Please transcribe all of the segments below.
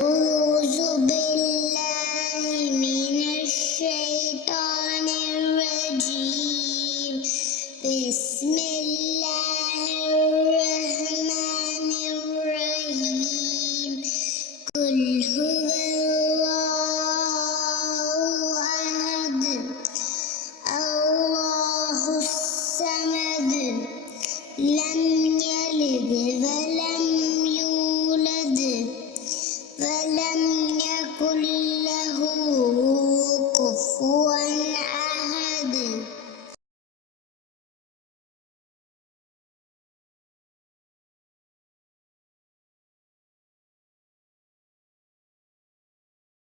أعوذ بالله من الشيطان الرجيم. بسم الله الرحمن الرحيم. قل هو الله أحد الله الصمد لم يلد ولم يولد ولم يكن له كفوا أحد.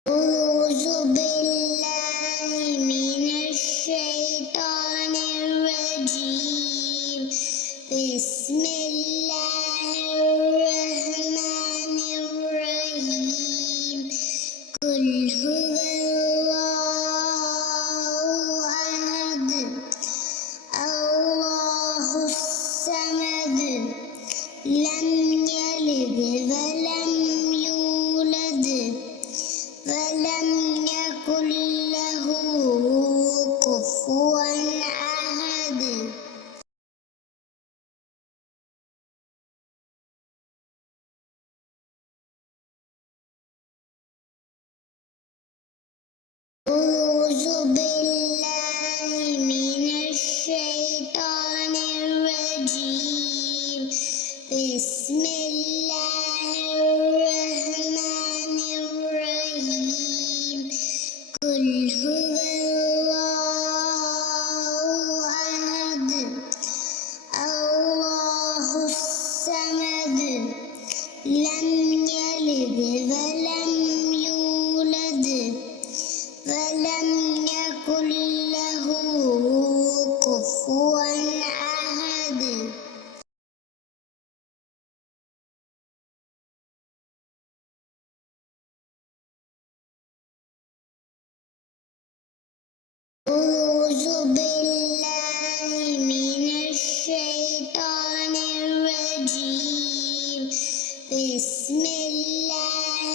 أعوذ بالله من الشيطان الرجيم. بسم الله الرحمن الرحيم. قل هو الله أحد الله الصمد لم يلد ولم يولد ولم يكن له كفوا أحد. أعوذ بالله من الشيطان الرجيم. بسم الله الرحمن الرحيم. قل هو الله أحد الله الصمد لم يلد ولم يولد ولم يكن له كفوا أحد. أعوذ بالله من الشيطان الرجيم. بسم الله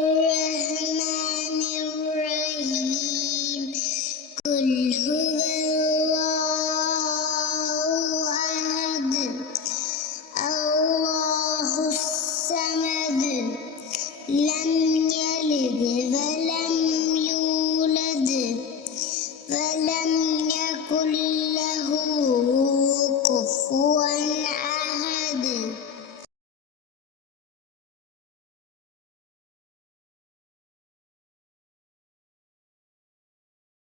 الرحمن الرحيم. قل هو الله أحد الله الصمد لم يلد ولم يولد ولم يكن له كفوا أحد. أعوذ بالله من الشيطان الرجيم. بسم الله الرحمن الرحيم. قل هو الله أحد الله الصمد لم يلد ولم يولد ولم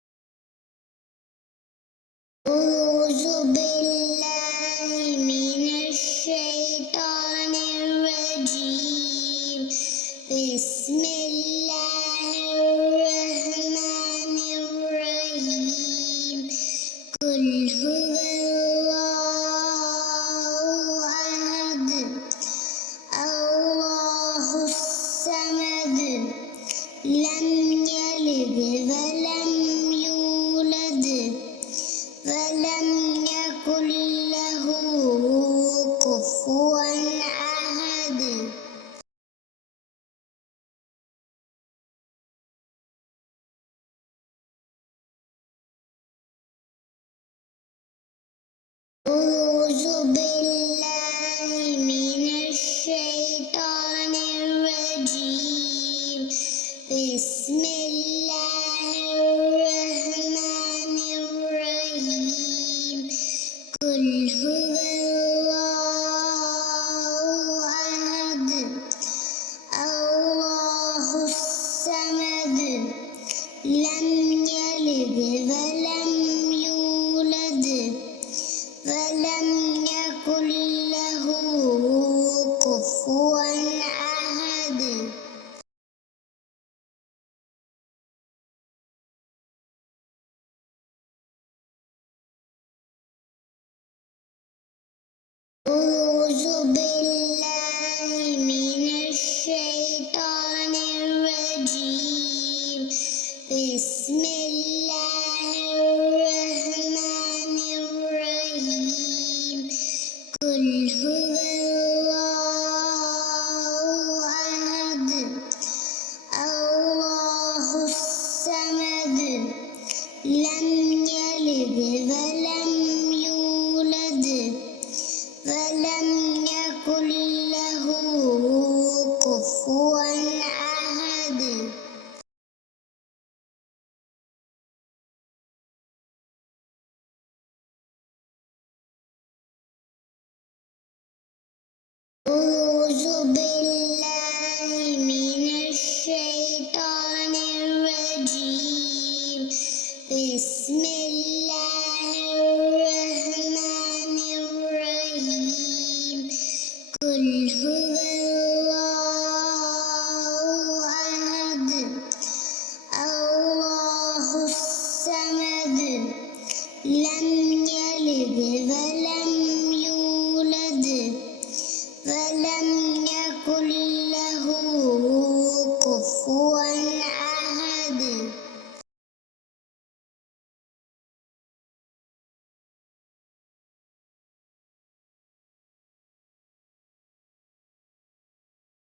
يكن له كفوا أحد. أعوذ بالله من الشيطان الرجيم. بسم الله الرحمن الرحيم. قل هو الله أحد الله الصمد لم يلد ولم يولد ولم يكن له كفوا أحد. أعوذ بالله من الشيطان الرجيم. بسم الله الرحمن الرحيم. قل هو الله أحد الله الصمد لم يلد ولم يولد ولم يكن له كفوا أحد. أعوذ بالله من الشيطان الرجيم. الله الصمد لم يلد ولم يولد ولم يكن له كفوا أحد. أعوذ بالله من الشيطان الرجيم. بسم الله الرحمن الرحيم. قل هو الله أحد أعوذ بالله من الشيطان الرجيم بسم الله الرحمن الرحيم قل هو الله أحد الله الصمد لم يلد ولم يولد ولم يكن له كفوا